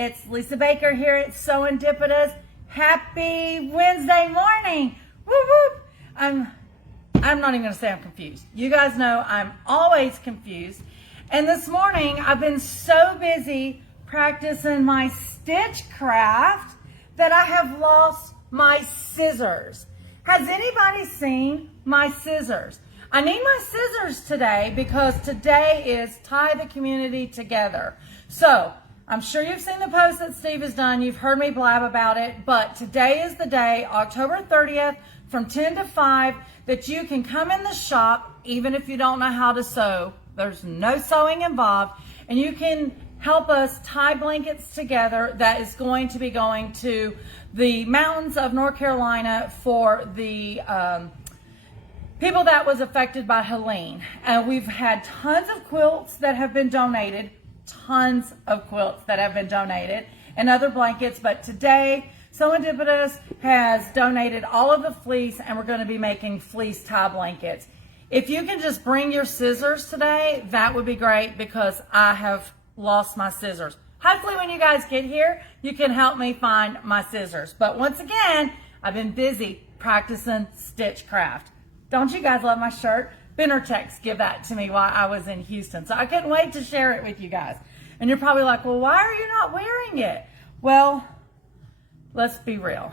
it's Lisa Baker here at Sewendipitous. Happy Wednesday morning. Whoop whoop. I'm not even going to say I'm confused. You guys know I'm always confused. And this morning I've been so busy practicing my stitchcraft that I have lost my scissors. Has anybody seen my scissors? I need my scissors today because today is Tie the Community Together. So I'm sure you've seen the post that Steve has done. You've heard me blab about it, but today is the day, October 30th from 10 to 5, that you can come in the shop, even if you don't know how to sew. There's no sewing involved, and you can help us tie blankets together. That is going to be going to the mountains of North Carolina for the people that was affected by Helene. We've had tons of quilts that have been donated, and other blankets, but today Sewendipitous has donated all of the fleece, and we're going to be making fleece tie blankets. If you can just bring your scissors today, that would be great, because I have lost my scissors. Hopefully when you guys get here, you can help me find my scissors. But once again, I've been busy practicing stitchcraft. Don't you guys love my shirt? Benartex give that to me while I was in Houston, so I couldn't wait to share it with you guys. And you're probably like, well, why are you not wearing it? Well, let's be real.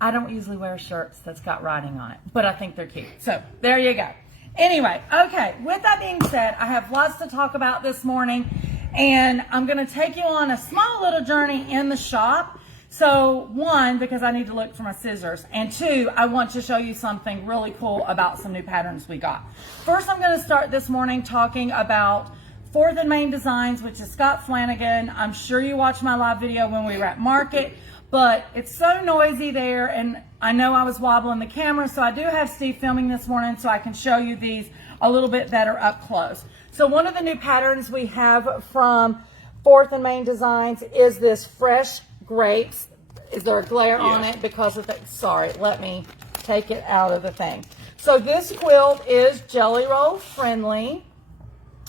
I don't usually wear shirts that's got writing on it, but I think they're cute. So there you go. Anyway, okay, with that being said, I have lots to talk about this morning, and I'm going to take you on a small little journey in the shop. So one, because I need to look for my scissors, and two, I want to show you something really cool about some new patterns we got. First, I'm going to start this morning talking about 4th and Main Designs, which is Scott Flanagan. I'm sure you watched my live video when we were at market, but it's so noisy there, and I know I was wobbling the camera, so I do have Steve filming this morning so I can show you these a little bit better up close. So one of the new patterns we have from 4th and Main Designs is this Fresh Grapes. Is there a glare on it because of the, sorry, let me take it out of the thing. So this quilt is Jelly Roll friendly.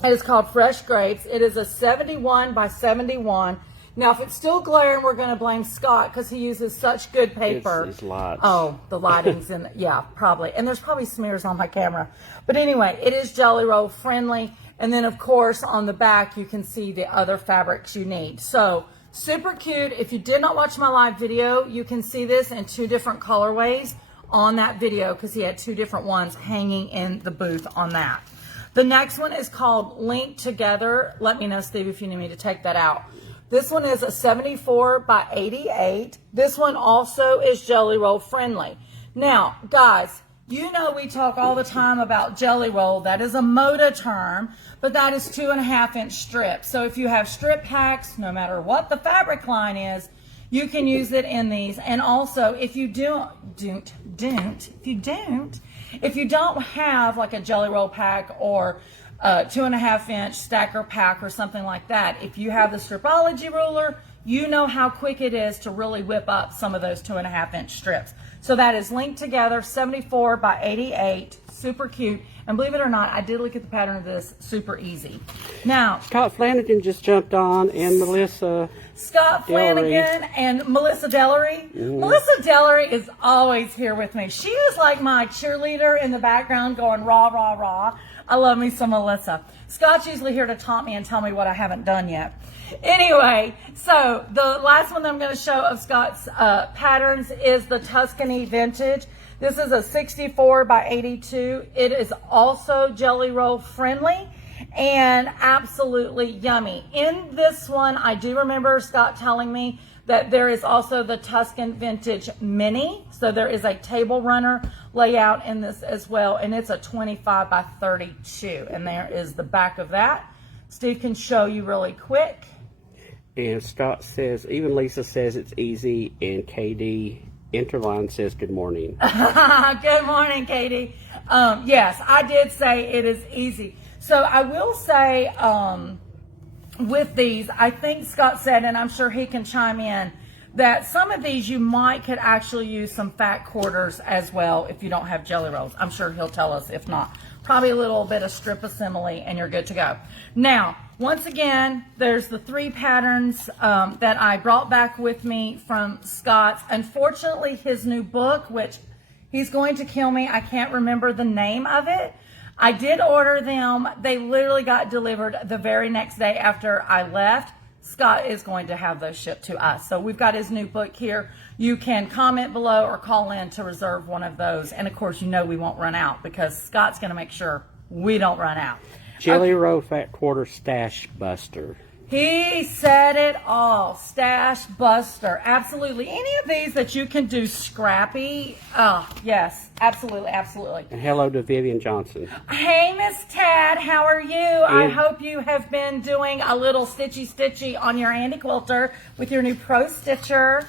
It is called Fresh Grapes. It is a 71 by 71. Now, if it's still glaring, we're going to blame Scott because he uses such good paper. It's lights. Oh, the lighting's in, yeah, probably. And there's probably smears on my camera. But anyway, it is Jelly Roll friendly. And then, of course, on the back, you can see the other fabrics you need. So, super cute. If you did not watch my live video, you can see this in 2 different colorways on that video because he had 2 different ones hanging in the booth on that. The next one is called Linked Together. Let me know, Steve, if you need me to take that out. This one is a 74 by 88. This one also is Jelly Roll friendly. Now, guys, you know we talk all the time about Jelly Roll. That is a Moda term, but that is 2.5-inch strips. So if you have strip packs, no matter what the fabric line is, you can use it in these. And also, if you if you don't have like a Jelly Roll pack or 2.5-inch stacker pack or something like that, if you have the Stripology ruler, you know how quick it is to really whip up some of those 2.5-inch strips. So that is Linked Together, 74 by 88, super cute. And believe it or not, I did look at the pattern of this, super easy. Now, Scott Flanagan just jumped on, and Melissa Scott Flanagan and Melissa Dellery. Melissa Dellery is always here with me. She is like my cheerleader in the background going rah, rah, rah. I love me some Melissa. Scott's usually here to taunt me and tell me what I haven't done yet. Anyway, so the last one that I'm going to show of Scott's patterns is the Tuscany Vintage. This is a 64 by 82. It is also Jelly Roll friendly and absolutely yummy. In this one, I do remember Scott telling me that there is also the Tuscan Vintage Mini. So there is a table runner layout in this as well, and it's a 25 by 32. And there is the back of that. Steve can show you really quick. And Scott says, even Lisa says it's easy, and KD Interline says good morning. Good morning, Katie. Yes, I did say it is easy. So I will say with these, I think Scott said, and I'm sure he can chime in, that some of these you might could actually use some fat quarters as well if you don't have jelly rolls. I'm sure he'll tell us if not. Probably a little bit of strip assembly and you're good to go. Now, once again, there's the 3 patterns that I brought back with me from Scott's. Unfortunately, his new book, which he's going to kill me, I can't remember the name of it. I did order them. They literally got delivered the very next day after I left. Scott is going to have those shipped to us. So we've got his new book here. You can comment below or call in to reserve one of those. And of course, you know we won't run out because Scott's going to make sure we don't run out. Jelly Roll Fat Quarter Stash Buster. He said it all. Stash Buster. Absolutely. Any of these that you can do scrappy. Oh, yes. Absolutely. Absolutely. And hello to Vivian Johnson. Hey, Miss Tad. How are you? I hope you have been doing a little stitchy on your Andy Quilter with your new Pro Stitcher.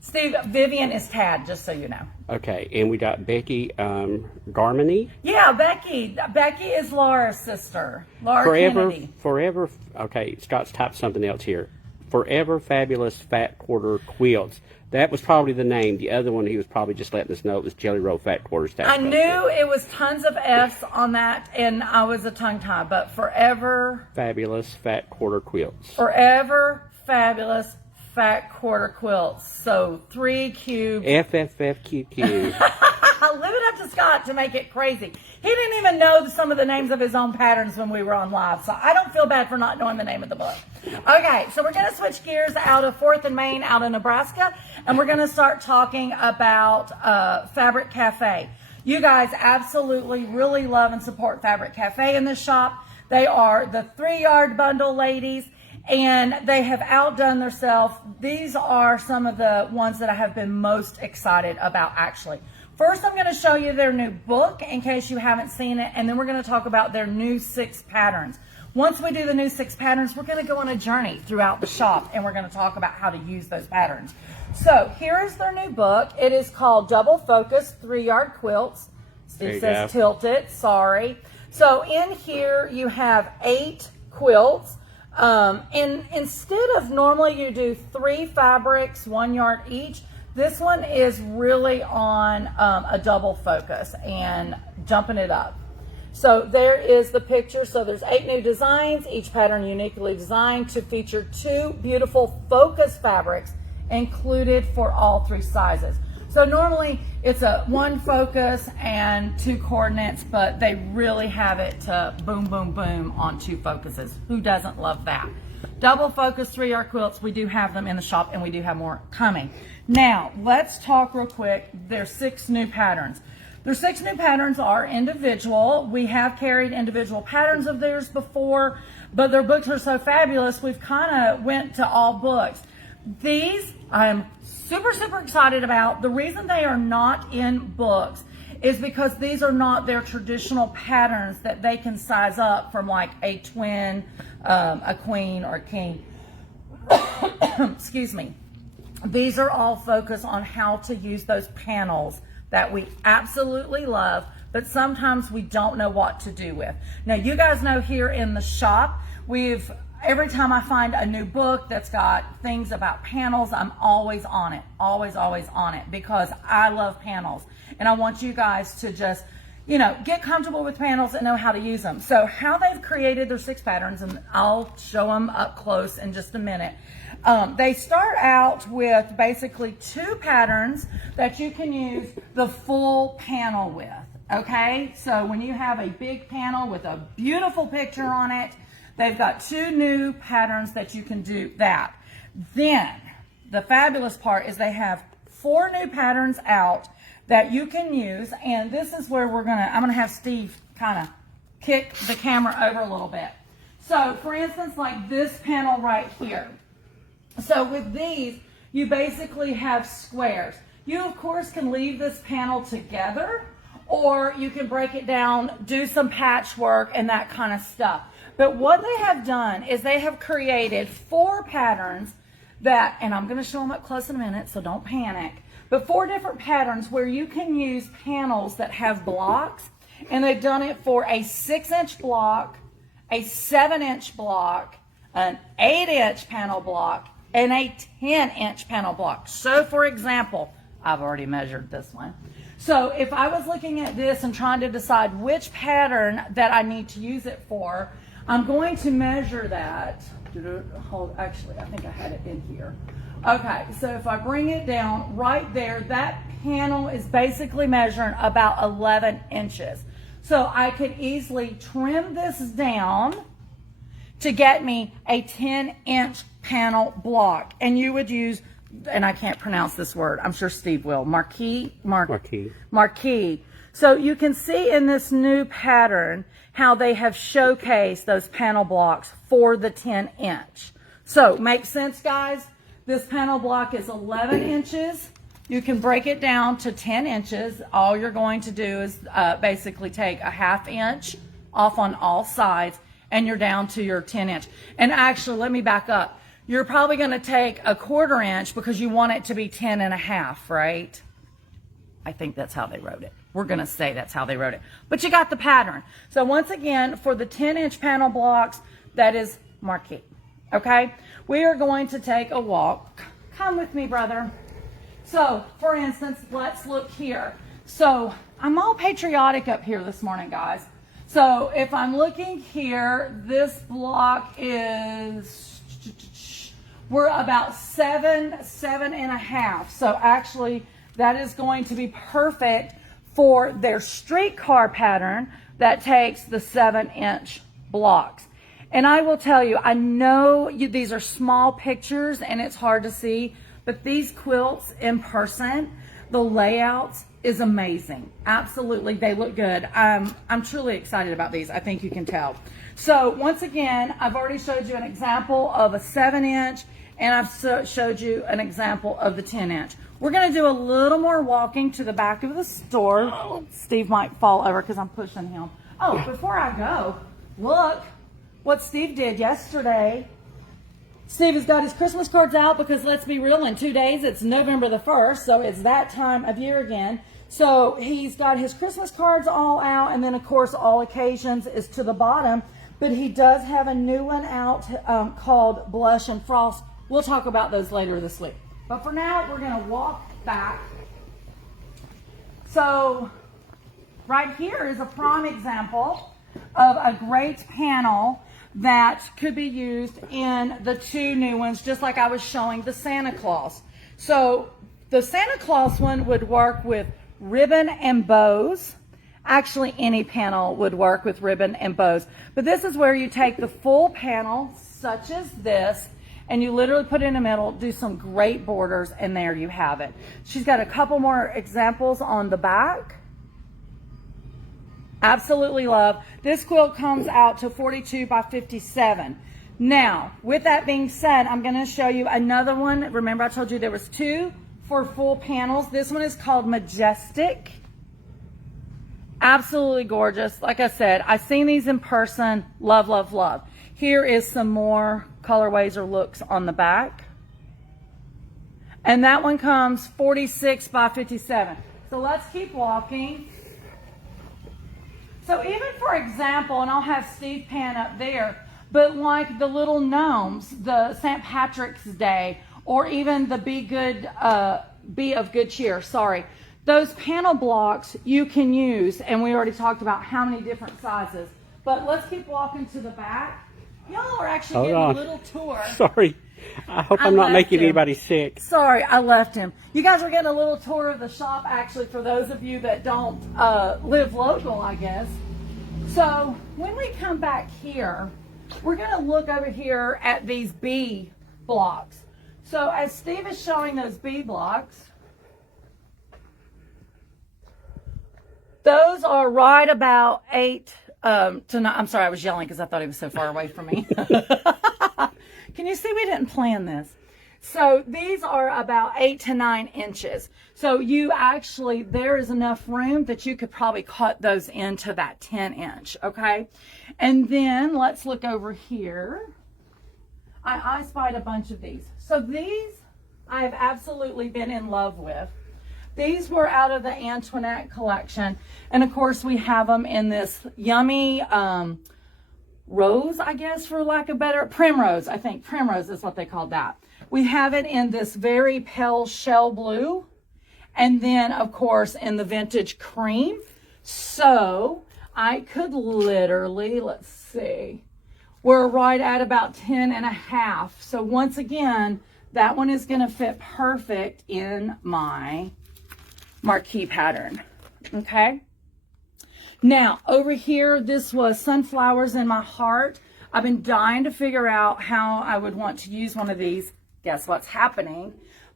Steve, Vivian is Tad, just so you know. Okay, and we got Becky Garmany. Yeah, Becky. Becky is Laura's sister. Laura Kennedy. Forever, okay, Scott's typed something else here. Forever Fabulous Fat Quarter Quilts. That was probably the name. The other one, he was probably just letting us know it was Jelly Roll Fat Quarter Stash. I knew it was tons of F's on that, and I was a tongue tie, but Forever Fabulous Fat Quarter Quilts. Forever Fabulous Fat Quarter Quilts. So 3 cubes. FFFQQ. Live it up to Scott to make it crazy. He didn't even know some of the names of his own patterns when we were on live, so I don't feel bad for not knowing the name of the book. Okay, so we're going to switch gears out of 4th and Main, out of Nebraska, and we're going to start talking about Fabric Cafe. You guys absolutely really love and support Fabric Cafe in this shop. They are the 3-yard bundle ladies, and they have outdone themselves. These are some of the ones that I have been most excited about, actually. First, I'm going to show you their new book in case you haven't seen it, and then we're going to talk about their new 6 patterns. Once we do the new 6 patterns, we're going to go on a journey throughout the shop, and we're going to talk about how to use those patterns. So here is their new book. It is called Double Focus 3-Yard Quilts. It says Tilt It, sorry. So in here you have 8 quilts. And instead of normally you do 3 fabrics, 1 yard each, this one is really on a double focus and jumping it up. So there is the picture. So there's 8 new designs, each pattern uniquely designed to feature 2 beautiful focus fabrics included for all 3 sizes. So normally it's a 1 focus and 2 coordinates, but they really have it to boom, boom, boom on 2 focuses. Who doesn't love that? Double focus 3-yard quilts, we do have them in the shop, and we do have more coming. Now, let's talk real quick. There's 6 new patterns. Their 6 new patterns are individual. We have carried individual patterns of theirs before, but their books are so fabulous, we've kind of went to all books. These I'm super excited about. The reason they are not in books is because these are not their traditional patterns that they can size up from like a twin, a queen, or a king. Excuse me. These are all focused on how to use those panels that we absolutely love, but sometimes we don't know what to do with. Now, you guys know here in the shop, every time I find a new book that's got things about panels, I'm always on it, always on it, because I love panels. And I want you guys to just, get comfortable with panels and know how to use them. So how they've created their 6 patterns, and I'll show them up close in just a minute. They start out with basically 2 patterns that you can use the full panel with, okay? So when you have a big panel with a beautiful picture on it, they've got 2 new patterns that you can do that. Then, the fabulous part is they have 4 new patterns out that you can use, and this is where I'm gonna have Steve kind of kick the camera over a little bit. So, for instance, like this panel right here. So with these, you basically have squares. You, of course, can leave this panel together, or you can break it down, do some patchwork and that kind of stuff. But what they have done is they have created 4 patterns that, and I'm going to show them up close in a minute, so don't panic, but 4 different patterns where you can use panels that have blocks, and they've done it for a 6-inch block, a 7-inch block, an 8-inch panel block, and a 10-inch panel block. So for example, I've already measured this one. So if I was looking at this and trying to decide which pattern that I need to use it for, I'm going to measure that. Hold, actually, I think I had it in here. Okay, so if I bring it down right there, that panel is basically measuring about 11 inches. So I could easily trim this down to get me a 10-inch panel block. And you would use, and I can't pronounce this word, I'm sure Steve will, marquee. So you can see in this new pattern how they have showcased those panel blocks for the 10-inch. So, makes sense, guys? This panel block is 11 inches. You can break it down to 10 inches. All you're going to do is basically take a 1/2 inch off on all sides, and you're down to your 10-inch. And actually, let me back up. You're probably going to take a 1/4 inch because you want it to be 10 1/2, right? I think that's how they wrote it. We're going to say that's how they wrote it. But you got the pattern. So once again, for the 10-inch panel blocks, that is marquee. Okay? We are going to take a walk. Come with me, brother. So, for instance, let's look here. So, I'm all patriotic up here this morning, guys. So, if I'm looking here, this block is, we're about 7.5. So, actually, that is going to be perfect for their streetcar pattern that takes the 7-inch blocks. And I will tell you, I know these are small pictures and it's hard to see, but these quilts in person, the layouts is amazing. Absolutely, they look good. I'm truly excited about these. I think you can tell. So once again, I've already showed you an example of a 7-inch, and I've showed you an example of the 10-inch. We're going to do a little more walking to the back of the store. Steve might fall over because I'm pushing him. Oh, before I go, look what Steve did yesterday. Steve has got his Christmas cards out because, let's be real, in 2 days it's November the 1st, so it's that time of year again. So he's got his Christmas cards all out, and then of course all occasions is to the bottom, but he does have a new one out called Blush and Frost. We'll talk about those later this week. But for now, we're going to walk back. So right here is a prime example of a great panel that could be used in the 2 new ones, just like I was showing the Santa Claus. So the Santa Claus one would work with ribbon and bows. Actually, any panel would work with ribbon and bows. But this is where you take the full panel, such as this, and you literally put it in the middle, do some great borders, and there you have it. She's got a couple more examples on the back. Absolutely love. This quilt comes out to 42 by 57. Now, with that being said, I'm going to show you another one. Remember I told you there was 2 for full panels. This one is called Majestic. Absolutely gorgeous. Like I said, I've seen these in person. Love, love, love. Here is some more colorways or looks on the back. And that one comes 46 by 57. So let's keep walking. So even for example, and I'll have Steve pan up there, but like the little gnomes, the St. Patrick's Day, or even the Be of Good Cheer, sorry. Those panel blocks you can use, and we already talked about how many different sizes. But let's keep walking to the back. Y'all are actually getting a little tour. Sorry. I hope I'm not making anybody sick. Sorry, I left him. You guys are getting a little tour of the shop, actually, for those of you that don't live local, I guess. So when we come back here, we're going to look over here at these B blocks. So as Steve is showing those B blocks, those are right about 8 to 9. I'm sorry, I was yelling because I thought he was so far away from me. Can you see we didn't plan this? So these are about 8 to 9 inches. So you actually, there is enough room that you could probably cut those into that 10-inch, okay? And then let's look over here. I spied a bunch of these. So these I've absolutely been in love with. These were out of the Antoinette collection. And of course we have them in this yummy rose, I guess, for lack of better, primrose, I think. Primrose is what they called that. We have it in this very pale shell blue. And then, of course, in the vintage cream. So I could literally, let's see, we're right at about 10.5. So once again, that one is going to fit perfect in my marquee pattern. Okay. Now, over here, this was Sunflowers in My Heart. I've been dying to figure out how I would want to use one of these. Guess what's happening?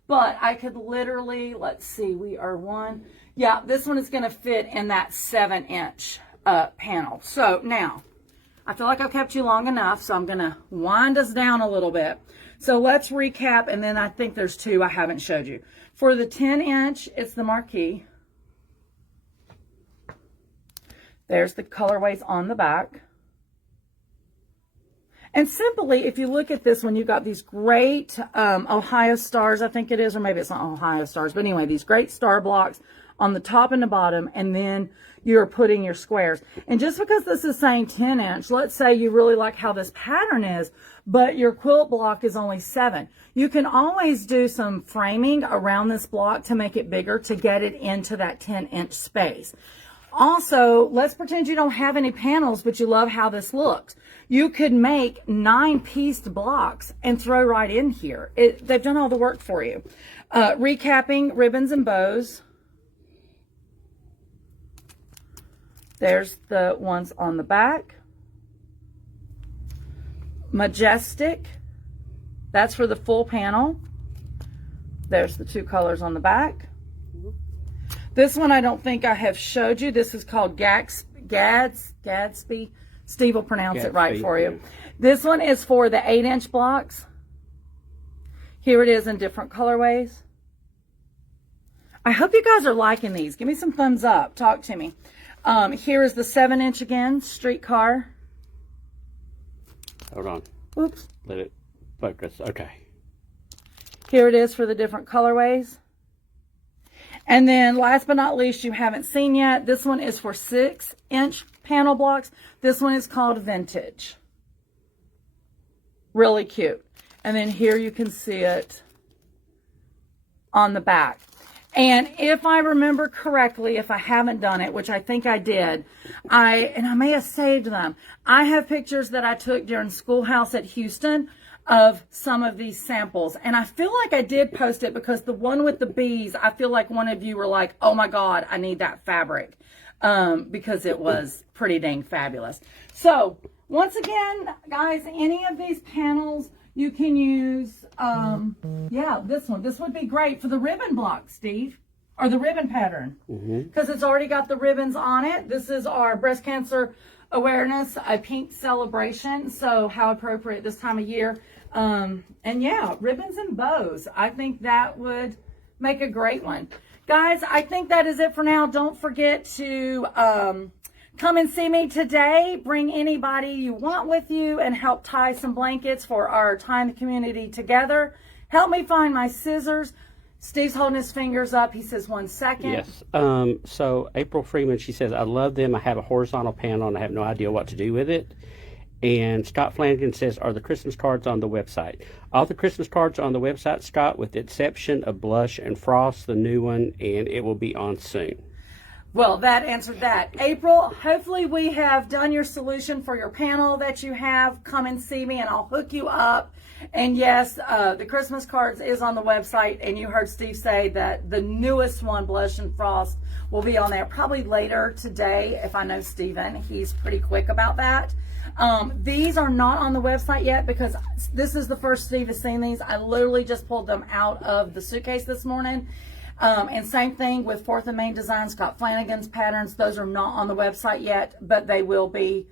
But I could literally, let's see, we are one. Yeah, this one is going to fit in that 7-inch panel. So now, I feel like I've kept you long enough, so I'm going to wind us down a little bit. So let's recap, and then I think there's two I haven't showed you. For the 10-inch, it's the marquee. There's the colorways on the back. And simply, if you look at this one, you've got these great Ohio stars, I think it is, or maybe it's not Ohio stars, but anyway, these great star blocks on the top and the bottom, and then you're putting your squares. And just because this is saying 10-inch, let's say you really like how this pattern is, but your quilt block is only 7. You can always do some framing around this block to make it bigger to get it into that 10-inch space. Also, let's pretend you don't have any panels, but you love how this looks. You could make 9-pieced blocks and throw right in here. They've done all the work for you. Recapping ribbons and bows. There's the ones on the back. Majestic. That's for the full panel. There's the 2 colors on the back. This one I don't think I have showed you. This is called Gadsby. Steve will pronounce it right for you. This one is for the 8-inch blocks. Here it is in different colorways. I hope you guys are liking these. Give me some thumbs up. Talk to me. Here is the 7-inch again, Streetcar. Hold on. Oops. Let it focus. Okay. Here it is for the different colorways. And then last but not least, you haven't seen yet, this one is for 6-inch panel blocks. This one is called Vintage. Really cute. And then here you can see it on the back. And if I remember correctly, if I haven't done it, which I think I did, I may have saved them. I have pictures that I took during Schoolhouse at Houston of some of these samples. And I feel like I did post it because the one with the bees, I feel like one of you were like, oh my God, I need that fabric. Because it was pretty dang fabulous. So once again, guys, any of these panels, you can use, this one. This would be great for the ribbon block, Steve, or the ribbon pattern, because it's already got the ribbons on it. This is our breast cancer awareness, a pink celebration. So how appropriate this time of year. And yeah, ribbons and bows. I think that would make a great one. Guys, I think that is it for now. Don't forget to come and see me today. Bring anybody you want with you and help tie some blankets for our Tie in the Community together. Help me find my scissors. Steve's holding his fingers up. He says 1 second. Yes. So April Freeman, she says, I love them. I have a horizontal panel and I have no idea what to do with it. And Scott Flanagan says, are the Christmas cards on the website? All the Christmas cards are on the website, Scott, with the exception of Blush and Frost, the new one, and it will be on soon. Well, that answered that. April, hopefully we have done your solution for your panel that you have. Come and see me and I'll hook you up. And yes, the Christmas cards is on the website. And you heard Steve say that the newest one, Blush and Frost, will be on there probably later today. If I know Steven, he's pretty quick about that. These are not on the website yet because this is the first Steve has seen these. I literally just pulled them out of the suitcase this morning. And same thing with 4th and Main Design, Scott Flanagan's patterns. Those are not on the website yet, but they will be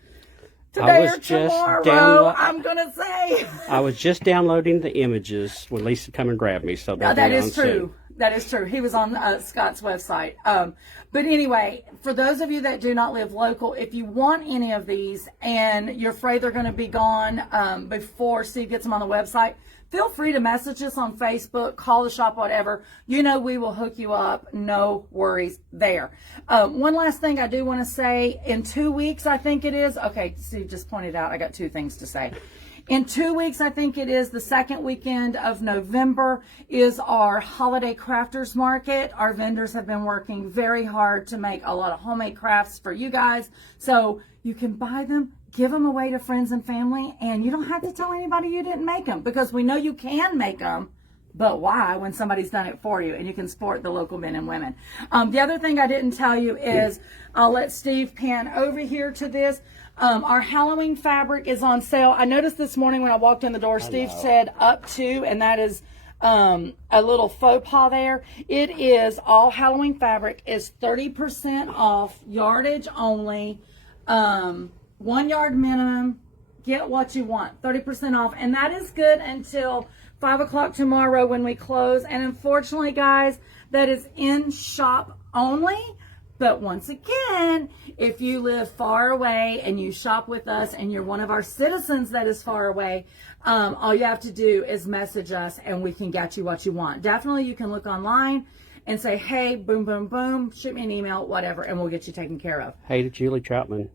today or tomorrow, I'm going to say. I was just downloading the images when Lisa come and grabbed me. So that is true. That is true. He was on Scott's website. But anyway, for those of you that do not live local, if you want any of these and you're afraid they're going to be gone before Steve gets them on the website, feel free to message us on Facebook, call the shop, whatever. You know we will hook you up. No worries there. One last thing I do want to say. In 2 weeks, I think it is. Okay, Steve just pointed out I got 2 things to say. In 2 weeks, I think it is the second weekend of November, is our holiday crafters market. Our vendors have been working very hard to make a lot of homemade crafts for you guys. So you can buy them, give them away to friends and family, and you don't have to tell anybody you didn't make them, because we know you can make them. But why when somebody's done it for you, and you can support the local men and women. The other thing I didn't tell you is, I'll let Steve pan over here to this. Our Halloween fabric is on sale. I noticed this morning when I walked in the door, Steve said up to, and that is a little faux pas there. It is all Halloween fabric is 30% off, yardage only, 1 yard minimum. Get what you want, 30% off, and that is good until 5 o'clock tomorrow when we close. And unfortunately, guys, that is in shop only. But once again, if you live far away and you shop with us and you're one of our citizens that is far away, all you have to do is message us and we can get you what you want. Definitely, you can look online and say, hey, boom, boom, boom, shoot me an email, whatever, and we'll get you taken care of. Hey to Julie Troutman.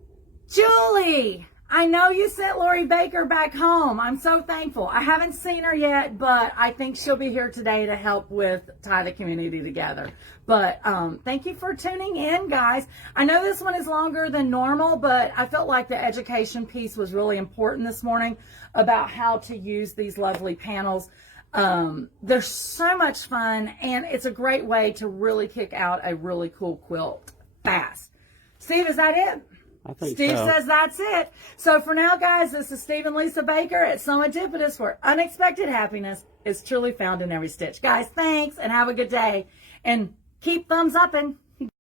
Julie, I know you sent Lori Baker back home. I'm so thankful. I haven't seen her yet, but I think she'll be here today to help with tie the community together. But thank you for tuning in, guys. I know this one is longer than normal, but I felt like the education piece was really important this morning about how to use these lovely panels. They're so much fun, and it's a great way to really kick out a really cool quilt fast. Steve, is that it? I think Steve so. says that's it. So for now, guys, this is Steve and Lisa Baker at Serendipitous, where unexpected happiness is truly found in every stitch. Guys, thanks, and have a good day. And keep thumbs upping.